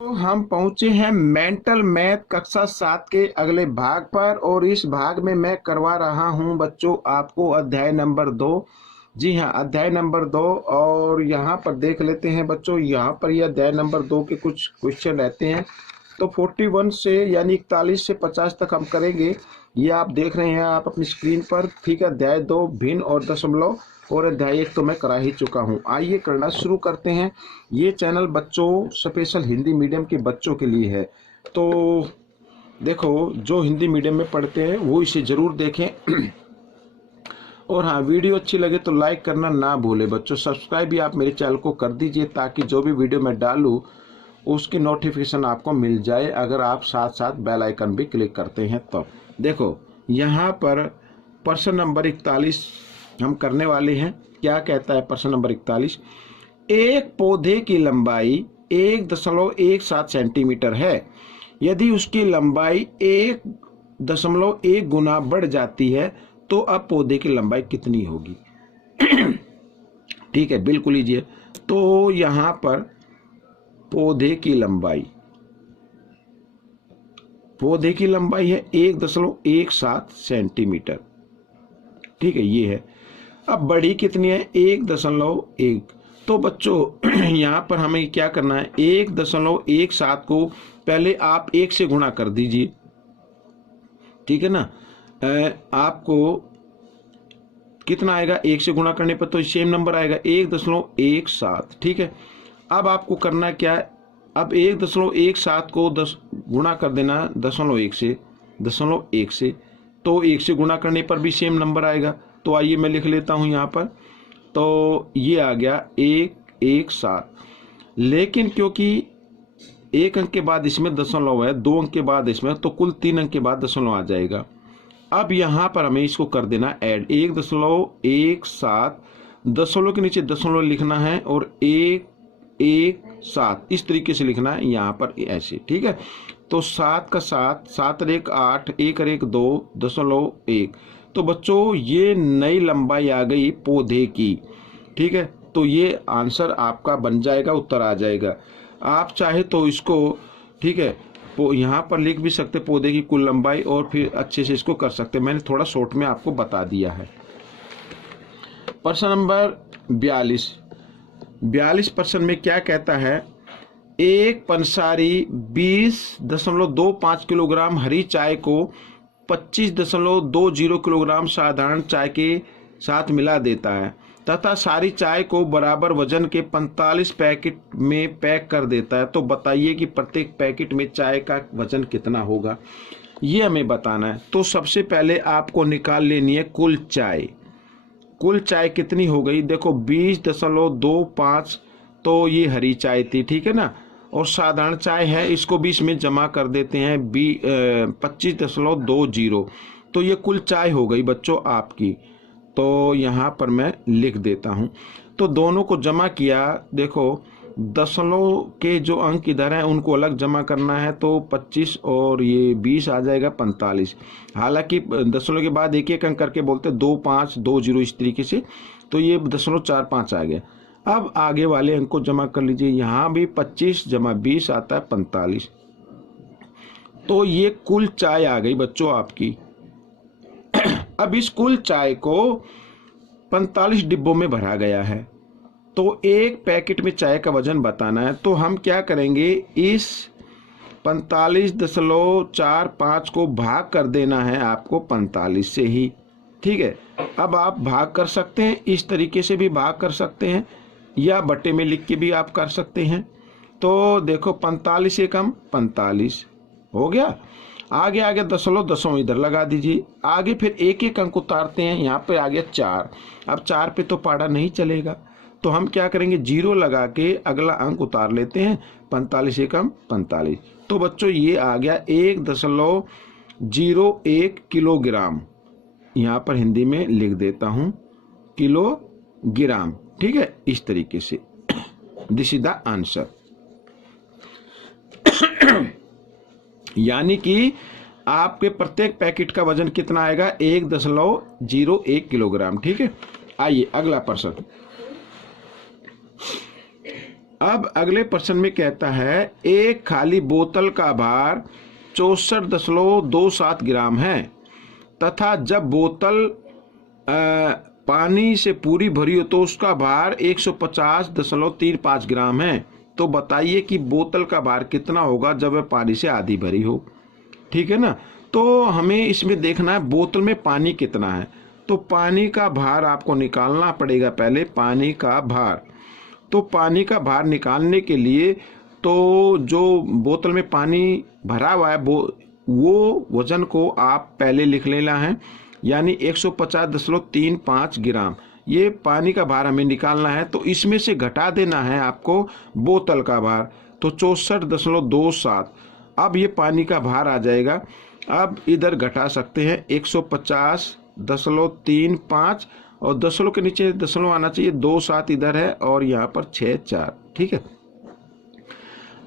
तो हम पहुंचे हैं मेंटल मैथ कक्षा 7 के अगले भाग पर और इस भाग में मैं करवा रहा हूं बच्चों आपको अध्याय नंबर 2। जी हाँ, अध्याय नंबर 2। और यहाँ पर देख लेते हैं बच्चों, यहाँ पर ये अध्याय नंबर 2 के कुछ क्वेश्चन रहते हैं। तो 41 से यानी 41 से 50 तक हम करेंगे। ये आप देख रहे हैं आप अपनी स्क्रीन पर, ठीक है। अध्याय 2 भिन्न और दशमलव और अध्याय 1 तो मैं करा ही चुका हूँ। आइए करना शुरू करते हैं। ये चैनल बच्चों स्पेशल हिंदी मीडियम के बच्चों के लिए है। तो देखो, जो हिंदी मीडियम में पढ़ते हैं वो इसे ज़रूर देखें। और हाँ, वीडियो अच्छी लगे तो लाइक करना ना भूलें बच्चों। सब्सक्राइब भी आप मेरे चैनल को कर दीजिए ताकि जो भी वीडियो मैं डालूँ उसकी नोटिफिकेशन आपको मिल जाए, अगर आप साथ साथ बेल आइकन भी क्लिक करते हैं तो। देखो, यहाँ पर प्रश्न नंबर 41 हम करने वाले हैं। क्या कहता है प्रश्न नंबर 41? एक पौधे की लंबाई 1.17 सेंटीमीटर है। यदि उसकी लंबाई 1.1 गुना बढ़ जाती है तो अब पौधे की लंबाई कितनी होगी? ठीक है, बिल्कुल लीजिए। तो यहाँ पर पौधे की लंबाई है 1.17 सेंटीमीटर। ठीक है, ये है। अब बड़ी कितनी है? 1.1। तो बच्चों यहाँ पर हमें क्या करना है? 1.17 को पहले आप 1 से गुणा कर दीजिए, ठीक है ना। आपको कितना आएगा? 1 से गुणा करने पर तो सेम नंबर आएगा 1.17। ठीक है। अब आपको करना क्या है? अब 1.17 को 10 गुणा कर देना 0.1 से, तो 1 से गुणा करने पर भी सेम नंबर आएगा। तो आइए मैं लिख लेता हूँ यहाँ पर। तो ये आ गया 117। लेकिन क्योंकि 1 अंक के बाद इसमें दशमलव है, 2 अंक के बाद इसमें, तो कुल 3 अंक के बाद दशमलव आ जाएगा। अब यहाँ पर हमें इसको कर देना ऐड। 1.17 दशमलव के नीचे दशमलव लिखना है और 117 इस तरीके से लिखना है यहाँ पर ऐसे, ठीक है। तो 7 का 7, 7 और 1 8, 1 और 1 2.1। तो बच्चों ये नई लंबाई आ गई पौधे की, ठीक है। तो ये आंसर आपका बन जाएगा, उत्तर आ जाएगा। आप चाहे तो इसको, ठीक है, यहाँ पर लिख भी सकते पौधे की कुल लंबाई और फिर अच्छे से इसको कर सकते। मैंने थोड़ा शॉर्ट में आपको बता दिया है। प्रश्न नंबर 42 प्रश्न में क्या कहता है? एक पंसारी 20.25 किलोग्राम हरी चाय को 25.20 किलोग्राम साधारण चाय के साथ मिला देता है तथा सारी चाय को बराबर वजन के 45 पैकेट में पैक कर देता है। तो बताइए कि प्रत्येक पैकेट में चाय का वजन कितना होगा, ये हमें बताना है। तो सबसे पहले आपको निकाल लेनी है कुल चाय। कुल चाय कितनी हो गई? देखो 20.25, तो ये हरी चाय थी, ठीक है ना। और साधारण चाय है, इसको भी इसमें जमा कर देते हैं 25.20। तो ये कुल चाय हो गई बच्चों आपकी। तो यहाँ पर मैं लिख देता हूँ। तो दोनों को जमा किया। देखो, दशमलव के जो अंक इधर हैं उनको अलग जमा करना है, तो 25 और ये 20 आ जाएगा 45। हालांकि दशमलव के बाद एक एक अंक करके बोलते 2520 इस तरीके से, तो ये 0.45 आ गया। अब आगे वाले अंक को जमा कर लीजिए। यहाँ भी 25 जमा 20 आता है 45। तो ये कुल चाय आ गई बच्चों आपकी। अब इस कुल चाय को 45 डिब्बों में भरा गया है। तो एक पैकेट में चाय का वजन बताना है। तो हम क्या करेंगे? इस 45.45 को भाग कर देना है आपको 45 से ही, ठीक है। अब आप भाग कर सकते हैं, इस तरीके से भी भाग कर सकते हैं या बट्टे में लिख के भी आप कर सकते हैं। तो देखो 45 से कम 45 हो गया। आगे आगे दशमलव इधर लगा दीजिए। आगे फिर एक एक अंक उतारते हैं। यहाँ पे आ गया 4। अब 4 पे तो पाड़ा नहीं चलेगा, तो हम क्या करेंगे? 0 लगा के अगला अंक उतार लेते हैं। 45 से कम 45। तो बच्चों ये आ गया 1.01 किलोग्राम। यहाँ पर हिंदी में लिख देता हूँ किलोग्राम, ठीक है, इस तरीके से। This is the answer. यानी कि आपके प्रत्येक पैकेट का वजन कितना आएगा? 1.01 किलोग्राम, ठीक है। आइए अगला प्रश्न। अब अगले प्रश्न में कहता है एक खाली बोतल का भार 64.27 ग्राम है तथा जब बोतल पानी से पूरी भरी हो तो उसका भार 150.35 ग्राम है। तो बताइए कि बोतल का भार कितना होगा जब वह पानी से आधी भरी हो। ठीक है ना। तो हमें इसमें देखना है बोतल में पानी कितना है। तो पानी का भार आपको निकालना पड़ेगा पहले, पानी का भार। तो पानी का भार निकालने के लिए तो जो बोतल में पानी भरा हुआ है वो वजन को आप पहले लिख लेना है, यानी 150.35 ग्राम। ये पानी का भार हमें निकालना है, तो इसमें से घटा देना है आपको बोतल का भार, तो 64.27। अब ये पानी का भार आ जाएगा। अब इधर घटा सकते हैं 150.35 और दशमलव के नीचे दशमलव आना चाहिए, 27 इधर है और यहाँ पर 6-4। ठीक है।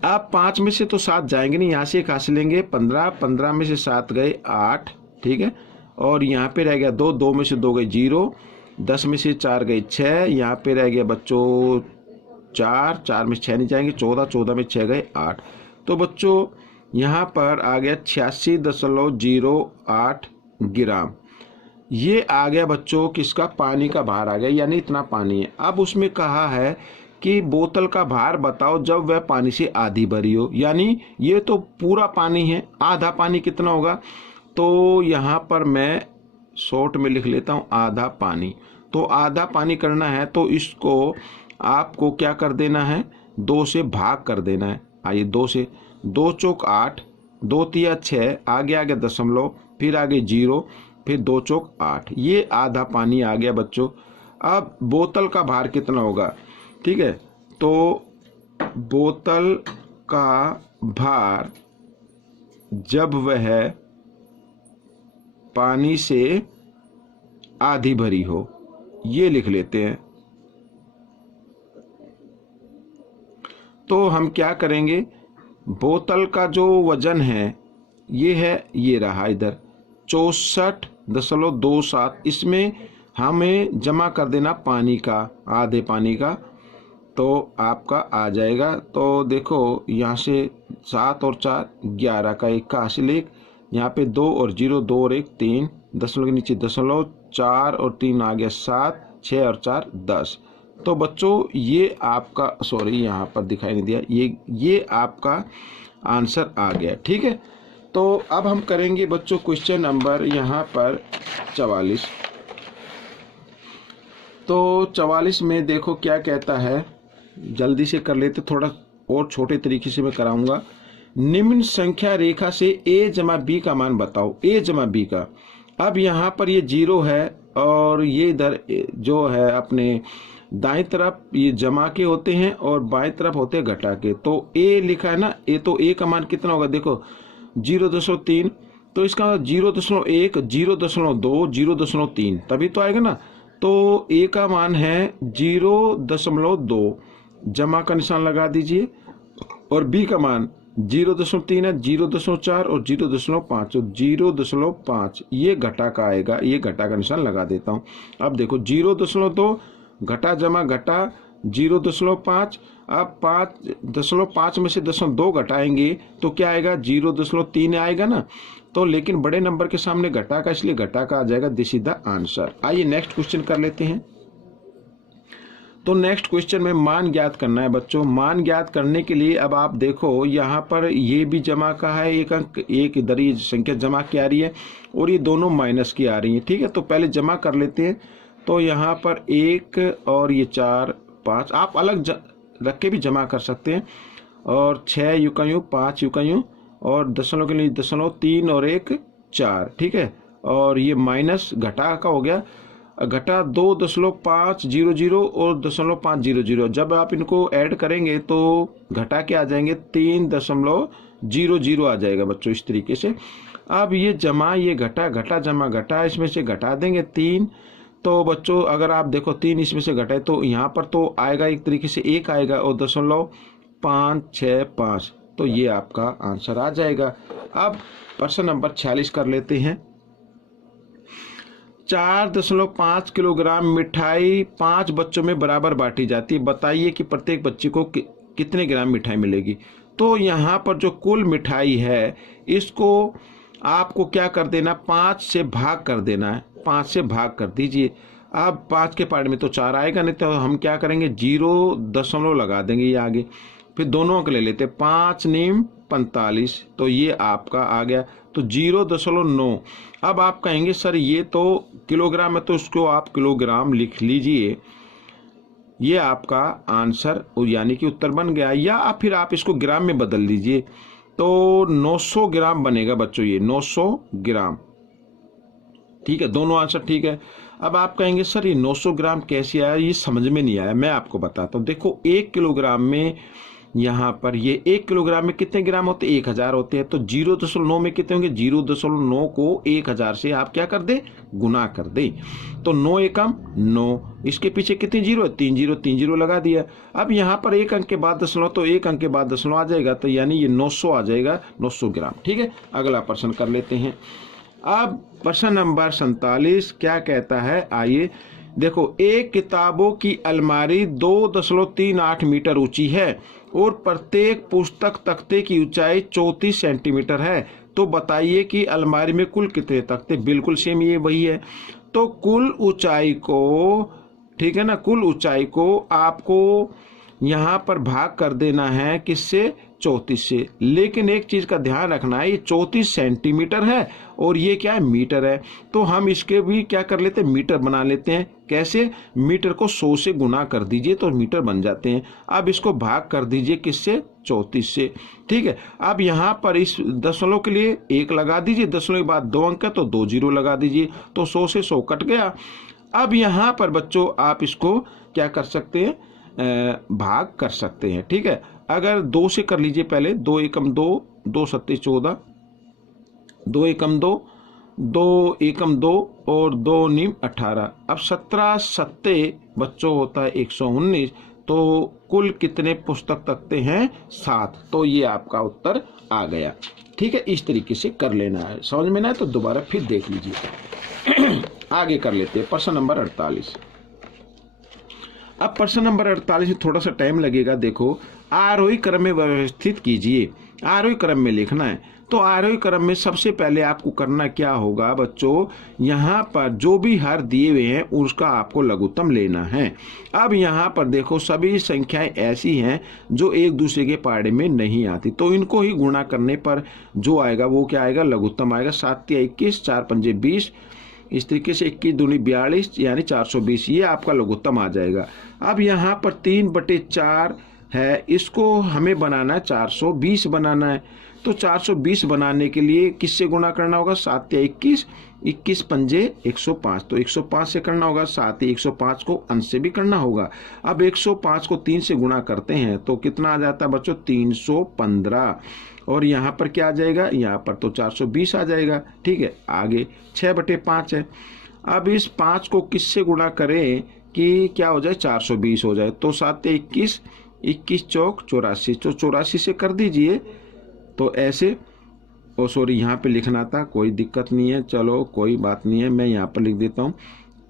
अब 5 में से तो 7 जाएंगे नहीं, यहाँ से एक हासिल लेंगे 15, 15 में से 7 गए 8। ठीक है। और यहाँ पे रह गया 2, 2 में से 2 गए 0, 10 में से 4 गए 6, यहाँ पे रह गया बच्चों 4, 4 में 6 नहीं जाएंगे 14, 14 में 6 गए 8। तो बच्चों यहाँ पर आ गया 86.08 ग्राम। ये आ गया बच्चों किसका, पानी का भार आ गया, यानी इतना पानी है। अब उसमें कहा है कि बोतल का भार बताओ जब वह पानी से आधी भरी हो, यानी ये तो पूरा पानी है, आधा पानी कितना होगा। तो यहाँ पर मैं शॉर्ट में लिख लेता हूँ आधा पानी। तो आधा पानी करना है तो इसको आपको क्या कर देना है, 2 से भाग कर देना है। आइए 2 से, 2 चौक 8, 2 तिया 6, आगे दशमलव, फिर आगे 0, फिर 2 चौक 8। ये आधा पानी आ गया बच्चों। अब बोतल का भार कितना होगा। ठीक है। तो बोतल का भार जब वह पानी से आधी भरी हो, ये लिख लेते हैं। तो हम क्या करेंगे, बोतल का जो वजन है ये है, ये रहा इधर 64.27। इसमें हमें जमा कर देना पानी का, आधे पानी का, तो आपका आ जाएगा। तो देखो यहाँ से 7 और 4 11 का 1 का हासिल 1, यहाँ पे 2 और 0, 2 और 1 3, दशमलव के नीचे दशमलव, 4 और 3 आ गया 7, 6 और 4 10। तो बच्चों ये आपका, सॉरी यहाँ पर दिखाई नहीं दिया, ये आपका आंसर आ गया। ठीक है। तो अब हम करेंगे बच्चों क्वेश्चन नंबर यहाँ पर 44। तो 44 में देखो क्या कहता है, जल्दी से कर लेते, थोड़ा और छोटे तरीके से मैं कराऊंगा। निम्न संख्या रेखा से a जमा b का मान बताओ, a जमा b का। अब यहाँ पर ये 0 है और ये इधर जो है अपने दाईं तरफ ये जमा के होते हैं और बाईं तरफ होते हैं घटा के। तो a लिखा है ना, a, तो a का मान कितना होगा, देखो 0.3, तो इसका 0.1, 0.2, 0.3, तभी तो आएगा ना। तो a का मान है 0.2, जमा का निशान लगा दीजिए, और b का मान 0.3 है, 0.4 और 0.5, तो 0.5 ये घटा का आएगा, ये घटा का निशान लगा देता हूँ। अब देखो 0.2 घटा जमा घटा 0.5, अब 5.5 में से 0.2 घटाएंगे तो क्या आएगा, 0.3 आएगा ना। तो लेकिन बड़े नंबर के सामने घटा का, इसलिए घटा का आ जाएगा, दिस इज द आंसर। आइए नेक्स्ट क्वेश्चन कर लेते हैं। तो नेक्स्ट क्वेश्चन में मान ज्ञात करना है बच्चों। मान ज्ञात करने के लिए अब आप देखो यहाँ पर ये भी जमा का है, एक अंक, एक इधर ये संख्या जमा की आ रही है और ये दोनों माइनस की आ रही है। ठीक है। तो पहले जमा कर लेते हैं। तो यहाँ पर 1 और ये 4 5 आप अलग रख के भी जमा कर सकते हैं, और 6 यूं का यूं, 5 यूं का यूं, और दशमलव के लिए दशमलव, 3 और 1 4। ठीक है। और ये माइनस घटा का हो गया, घटा 2.500 और 0.500। जब आप इनको ऐड करेंगे तो घटा के आ जाएंगे 3.00 आ जाएगा बच्चों, इस तरीके से। अब ये जमा, ये घटा, घटा जमा घटा, इसमें से घटा देंगे 3। तो बच्चों अगर आप देखो 3 इसमें से घटाए तो यहाँ पर तो आएगा एक तरीके से 1 आएगा, और 0.565, तो ये आपका आंसर आ जाएगा। अब प्रश्न नंबर 46 कर लेते हैं। 4.5 किलोग्राम मिठाई 5 बच्चों में बराबर बांटी जाती है। बताइए कि प्रत्येक बच्चे को कितने ग्राम मिठाई मिलेगी। तो यहाँ पर जो कुल मिठाई है इसको आपको क्या कर देना, 5 से भाग कर देना है। 5 से भाग कर दीजिए। अब 5 के पार्ट में तो 4 आएगा नहीं, तो हम क्या करेंगे 0 लगा देंगे ये आगे। फिर दोनों अंक ले लेते, 5 नीम 45, तो ये आपका आ गया, तो 0.9। अब आप कहेंगे सर ये तो किलोग्राम है, तो उसको आप किलोग्राम लिख लीजिए। ये आपका आंसर यानी कि उत्तर बन गया। या फिर आप इसको ग्राम में बदल दीजिए, तो 900 ग्राम बनेगा बच्चों, ये 900 ग्राम। ठीक है, दोनों आंसर ठीक है। अब आप कहेंगे सर ये 900 ग्राम कैसे आया, ये समझ में नहीं आया। मैं आपको बताता हूँ। देखो 1 किलोग्राम में, यहाँ पर ये 1 किलोग्राम में कितने ग्राम होते हैं, 1000 होते हैं। तो 0.9 में कितने होंगे, 0.9 को 1000 से आप क्या कर दे, गुना कर दे। तो 9 एकम 9, इसके पीछे कितने जीरो है, 3 जीरो, 3 जीरो लगा दिया। अब यहाँ पर एक अंक के बाद दशमलव, तो एक अंक के बाद दशमलव आ जाएगा, तो यानी ये 900 आ जाएगा, 900 ग्राम। ठीक है, अगला प्रश्न कर लेते हैं। अब प्रश्न नंबर 47 क्या कहता है, आइए देखो। एक किताबों की अलमारी 2.38 मीटर ऊंची है और प्रत्येक पुस्तक तख्ते की ऊंचाई 34 सेंटीमीटर है। तो बताइए कि अलमारी में कुल कितने तख्ते। बिल्कुल सेम ये वही है। तो कुल ऊंचाई को, ठीक है ना, कुल ऊंचाई को आपको यहाँ पर भाग कर देना है किससे, 34 से। लेकिन एक चीज का ध्यान रखना है, ये 34 सेंटीमीटर है और ये क्या है, मीटर है। तो हम इसके भी क्या कर लेते हैं, मीटर बना लेते हैं। कैसे, मीटर को 100 से गुना कर दीजिए तो मीटर बन जाते हैं। अब इसको भाग कर दीजिए किससे, 34 से। ठीक है, अब यहाँ पर इस दशमलव के लिए 1 लगा दीजिए, दशमलव के बाद 2 अंक है तो 2 जीरो लगा दीजिए, तो 100 से 100 कट गया। अब यहाँ पर बच्चों आप इसको क्या कर सकते हैं, भाग कर सकते हैं। ठीक है, अगर 2 से कर लीजिए पहले, 2 एकम 2, 2 सत्ते 14, 2 एकम 2, 2 एकम 2 और 2 नीम 18। अब 17 सत्ते बच्चों होता है 119। तो कुल कितने पुस्तक तख्ते हैं, 7। तो ये आपका उत्तर आ गया। ठीक है, इस तरीके से कर लेना है। समझ में ना है तो दोबारा फिर देख लीजिए। आगे कर लेते हैं प्रश्न नंबर 48। अब प्रश्न नंबर 48 में थोड़ा सा टाइम लगेगा। देखो, आरोही क्रम में व्यवस्थित कीजिए। आरोही क्रम में लिखना है। तो आरोही क्रम में सबसे पहले आपको करना क्या होगा बच्चों, यहाँ पर जो भी हर दिए हुए हैं उसका आपको लघुत्तम लेना है। अब यहाँ पर देखो सभी संख्याएं ऐसी हैं जो एक दूसरे के पाड़े में नहीं आती, तो इनको ही गुणा करने पर जो आएगा वो क्या आएगा, लघुत्तम आएगा। 7 या 21, 4 पंजे 20, इस तरीके से 21 दूनी 42 यानी 420, ये आपका लघुत्तम आ जाएगा। अब यहाँ पर 3/4 है, इसको हमें बनाना है 420 बनाना है। तो 420 बनाने के लिए किससे गुणा करना होगा, 7 या 21, 21 पंजे 105, तो 105 से करना होगा। 7 या 105 को अंश से भी करना होगा। अब 105 को 3 से गुणा करते हैं तो कितना आ जाता है बच्चों, 315। और यहाँ पर क्या आ जाएगा, यहाँ पर तो 420 आ जाएगा। ठीक है, आगे 6/5 है। अब इस 5 को किससे गुणा करें कि क्या हो जाए, 420 हो जाए। तो 7 या 21, 21 चौक 84, तो 84 से कर दीजिए। तो ऐसे, ओ सॉरी यहाँ पे लिखना था, कोई दिक्कत नहीं है, चलो कोई बात नहीं है, मैं यहाँ पर लिख देता हूँ।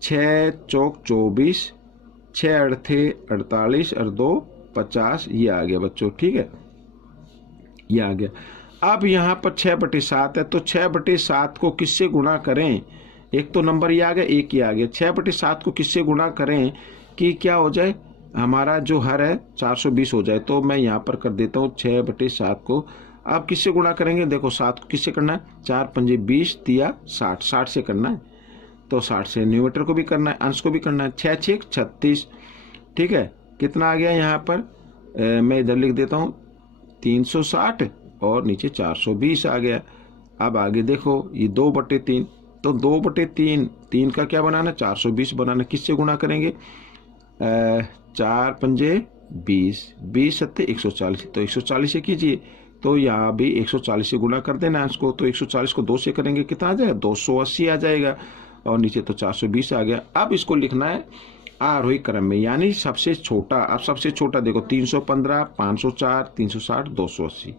6 चौक 24, 6 अड़थे 48 और 2 50, ये आ गया बच्चों। ठीक है, ये आ गया। अब यहाँ पर 6/7 है, तो 6/7 को किससे गुणा करें, एक तो नंबर ये आ गया, एक ये आ गया। 6/7 को किससे गुणा करें कि क्या हो जाए, हमारा जो हर है 420 हो जाए। तो मैं यहाँ पर कर देता हूँ 6/7 को। अब किससे गुणा करेंगे, देखो 7 को किससे करना है, 4 पंजे 20 तिया 60, 60 से करना है। तो 60 से न्यूमरेटर को भी करना है, अंश को भी करना है। 6 6 36। ठीक है, कितना आ गया यहाँ पर, मैं इधर लिख देता हूँ 360 और नीचे 420 आ गया। अब आगे देखो ये 2/3, तो 2/3, 3 का क्या बनाना, 420 बनाना। किससे गुणा करेंगे, 4 पंजे 20, 20 सत्ते 140, तो 140 से कीजिए। तो यहाँ भी 140 से गुणा कर देना इसको। तो 140 को 2 से करेंगे, कितना आ जाएगा, 280 आ जाएगा। और नीचे तो 420 आ गया। अब इसको लिखना है आरोही क्रम में, यानी सबसे छोटा। अब सबसे छोटा देखो 315, 504, 360, 280।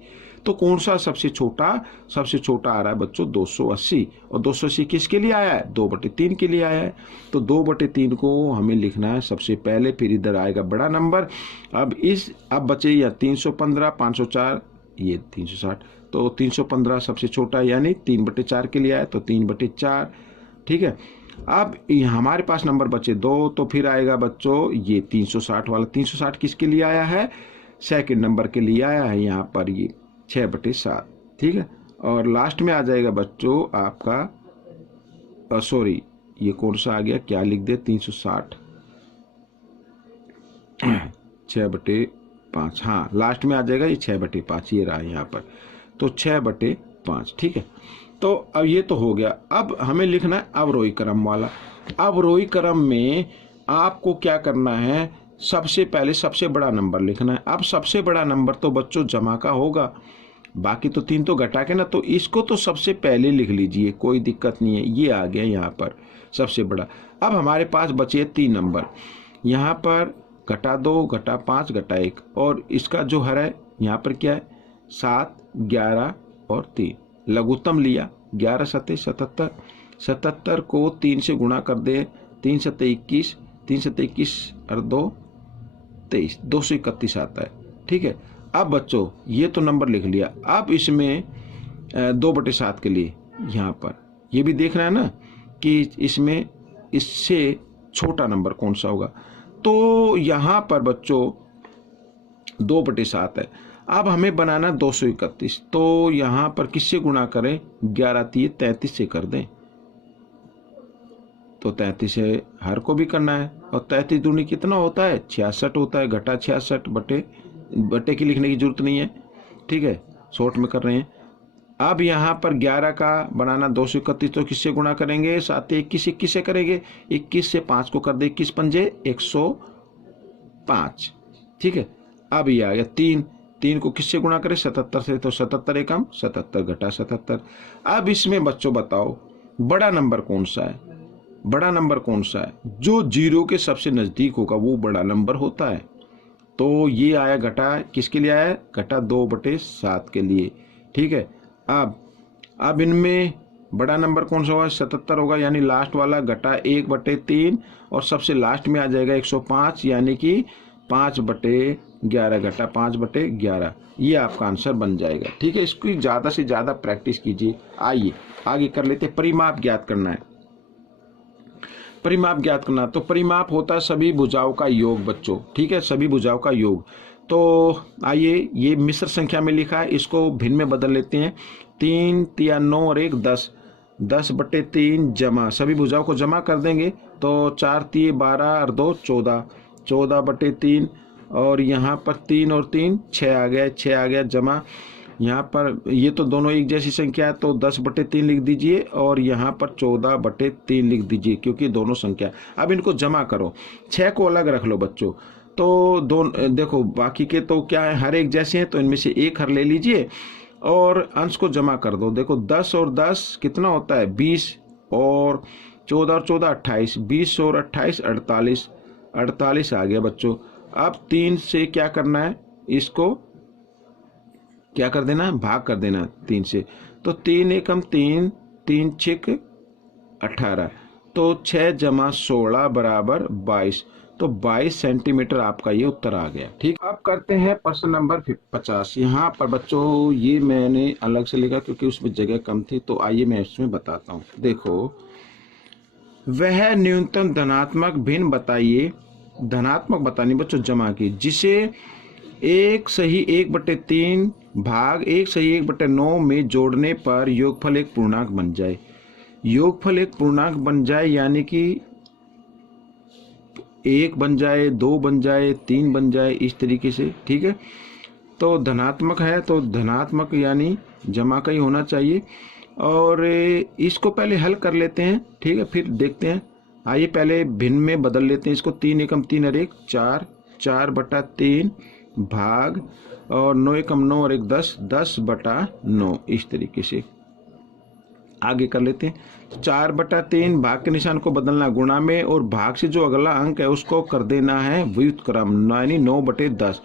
तो कौन सा सबसे छोटा आ रहा है बच्चों 280, और 280 किसके लिए आया है 2/3 के लिए आया है। तो 2/3 को हमें लिखना है सबसे पहले, फिर इधर आएगा बड़ा नंबर। अब बचे या 315, 504, ये 360, तो 315 सबसे छोटा यानी 3/4 के लिए आया, तो 3/4। ठीक है, अब हमारे पास नंबर बचे 2, तो फिर आएगा बच्चों ये 360 वाला। 360 किसके लिए आया है सेकंड नंबर के लिए आया है यहाँ पर, ये 6/7। ठीक है, और लास्ट में आ जाएगा बच्चों आपका सॉरी ये कौन सा आ गया, क्या लिख दे 360 6/5, हाँ लास्ट में आ जाएगा ये 6/5, ये रहा यहाँ पर, तो 6/5। ठीक है, तो अब ये तो हो गया। अब हमें लिखना है अवरोही क्रम वाला। अवरोही क्रम में आपको क्या करना है, सबसे पहले सबसे बड़ा नंबर लिखना है। अब सबसे बड़ा नंबर तो बच्चों जमा का होगा, बाकी तो 3 तो घटा के ना, तो इसको तो सबसे पहले लिख लीजिए, कोई दिक्कत नहीं है। ये आ गया यहाँ पर सबसे बड़ा। अब हमारे पास बचे 3 नंबर, यहाँ पर घटा 2, घटा 5, घटा 1, और इसका जो हर है यहाँ पर क्या है 7, 11 और 3। लघुत्तम लिया 11 7 77, 77 को 3 से गुणा कर दे, 3 7 21, 3 7 21 और 2 23, 231 आता है। ठीक है, अब बच्चों ये तो नंबर लिख लिया। अब इसमें 2/7 के लिए यहाँ पर ये भी देखना है ना कि इसमें इससे छोटा नंबर कौन सा होगा, तो यहाँ पर बच्चों 2/7 है। अब हमें बनाना 231, तो यहाँ पर किससे गुणा करें, 11 3 33 से कर दें, तो 33 से हर को भी करना है, और 33 दूनी कितना होता है 66 होता है, घटा 66 बटे की लिखने की जरूरत नहीं है। ठीक है, शॉर्ट में कर रहे हैं। अब यहाँ पर 11 का बनाना 231, तो किससे गुणा करेंगे 7 21, 21 से करेंगे, 21 से 5 को कर दे, 21 पंजे 105। ठीक है, अब ये आ गया 3 को किससे गुणा करें 77 से, तो 77 एकम 77 घटा 77। अब इसमें बच्चों बताओ बड़ा नंबर कौन सा है, बड़ा नंबर कौन सा है, जो 0 के सबसे नजदीक होगा वो बड़ा नंबर होता है। तो ये आया घटा किसके लिए आया, घटा 2/7 के लिए। ठीक है, अब इनमें बड़ा नंबर कौन सा होगा 77 होगा, यानी लास्ट वाला, घटा 1/3, और सबसे लास्ट में आ जाएगा 105, यानी कि 5/11 घटा 5/11। ये आपका आंसर बन जाएगा। ठीक है, इसकी ज़्यादा से ज़्यादा प्रैक्टिस कीजिए। आइए आगे कर लेते। परिमाप ज्ञात करना है। परिमाप ज्ञात करना, तो परिमाप होता है सभी भुजाओं का योग बच्चों। ठीक है, सभी भुजाओं का योग। तो आइए, ये मिश्र संख्या में लिखा है, इसको भिन्न में बदल लेते हैं। 3 3 9 और 1 10, 10/3 जमा, सभी भुजाओं को जमा कर देंगे, तो 4 3 12 और 2 14, 14/3, और यहाँ पर 3 और 3 6 आ गया, 6 आ गया जमा। यहाँ पर ये तो दोनों एक जैसी संख्या है, तो 10/3 लिख दीजिए, और यहाँ पर 14/3 लिख दीजिए, क्योंकि दोनों संख्या। अब इनको जमा करो, 6 को अलग रख लो बच्चों, तो देखो बाकी के तो क्या है हर एक जैसे हैं, तो इनमें से एक हर ले लीजिए और अंश को जमा कर दो। देखो 10 और 10 कितना होता है 20, और 14 और 14 28, 20 और 28 48, 48 आ गया बच्चों। अब 3 से क्या करना है, इसको क्या कर देना है, भाग कर देना 3 से, तो 3 एकम 3, 3 छिक 18, तो 6 जमा 16 बराबर 22, तो 22 सेंटीमीटर आपका ये उत्तर आ गया। ठीक, अब करते हैं प्रश्न नंबर 50। यहाँ पर बच्चों ये मैंने अलग से लिखा क्योंकि उसमें जगह कम थी, तो आइए मैं इसमें बताता हूँ। देखो, वह न्यूनतम धनात्मक भिन्न बताइए, धनात्मक बतानी बच्चों जमा की, जिसे 1 सही 1/3 भाग 1 सही 1/9 में जोड़ने पर योगफल एक पूर्णांक बन जाए। योगफल एक पूर्णांक बन जाए यानी कि 1 बन जाए, 2 बन जाए, 3 बन जाए, इस तरीके से। ठीक है, तो धनात्मक है तो धनात्मक यानी जमा का ही होना चाहिए, और इसको पहले हल कर लेते हैं। ठीक है, फिर देखते हैं। आइए पहले भिन्न में बदल लेते हैं इसको। 3 एकम 3 और 1 4, 4/3 भाग, और 9 एकम 9 और 1 10, 10/9, इस तरीके से आगे कर लेते हैं। 4/3 भाग के निशान को बदलना गुणा में, और भाग से जो अगला अंक है उसको कर देना है व्युत्क्रम, यानी 9/10।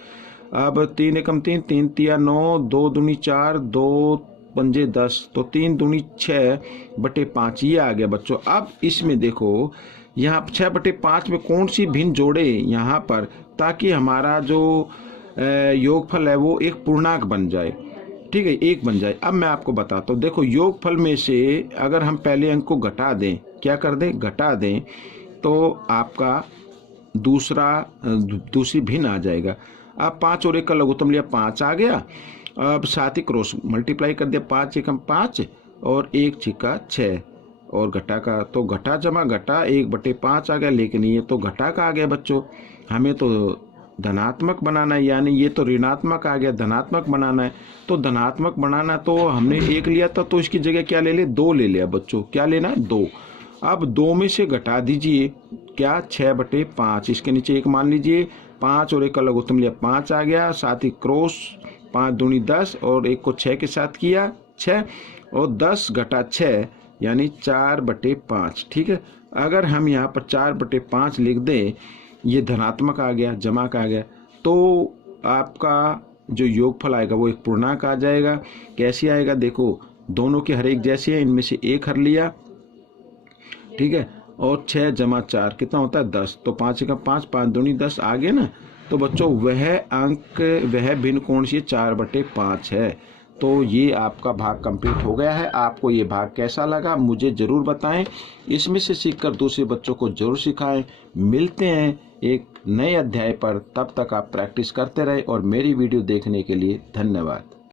अब 3 एकम 3, 3 तिया 9, 2 दूनी 4, 2 पंजे 10, तो 3 दूनी 6/5 ये आ गया बच्चों। अब इसमें देखो यहाँ 6/5 में कौन सी भिन्न जोड़े यहाँ पर, ताकि हमारा जो योगफल है वो एक पूर्णांक बन जाए। ठीक है, एक बन जाए। अब मैं आपको बताता हूँ, देखो योगफल में से अगर हम पहले अंक को घटा दें, क्या कर दें, घटा दें, तो आपका दूसरी भिन्न आ जाएगा। अब 5 और 1 का लघुत्तम लिया, 5 आ गया। अब साथ ही क्रॉस मल्टीप्लाई कर दिया, 5 एकम 5 और 1 छिक्का 6 और घटा का, तो घटा जमा घटा 1/5 आ गया, लेकिन ये तो घटा का आ गया बच्चों। हमें तो धनात्मक बनाना है, यानी ये तो ऋणात्मक आ गया, धनात्मक बनाना है। तो धनात्मक बनाना, तो हमने 1 लिया था, तो इसकी जगह क्या ले ले, 2 ले लिया बच्चों। क्या लेना, 2। अब 2 में से घटा दीजिए, क्या, 6/5, इसके नीचे 1 मान लीजिए। 5 और 1 का लघुत्तम लिया, 5 आ गया। साथ ही क्रॉस 5 दूनी 10 और 1 को 6 के साथ किया 6 और 10 घटा 6 यानी 4/5। ठीक है, अगर हम यहाँ पर 4/5 लिख दें, ये धनात्मक आ गया, जमा का आ गया, तो आपका जो योगफल आएगा वो एक पूर्णांक आ जाएगा। कैसे आएगा, देखो दोनों के हर एक जैसे हैं, इनमें से एक हर लिया, ठीक है, और 6 जमा 4 कितना होता है, 10। तो 5 का 5, 5 दूनी 10 आ गए ना। तो बच्चों वह भिन्न कौन सी 4/5 है। तो ये आपका भाग कंप्लीट हो गया है। आपको ये भाग कैसा लगा मुझे ज़रूर बताएं। इसमें से सीखकर दूसरे बच्चों को ज़रूर सिखाएं। मिलते हैं एक नए अध्याय पर, तब तक आप प्रैक्टिस करते रहें और मेरी वीडियो देखने के लिए धन्यवाद।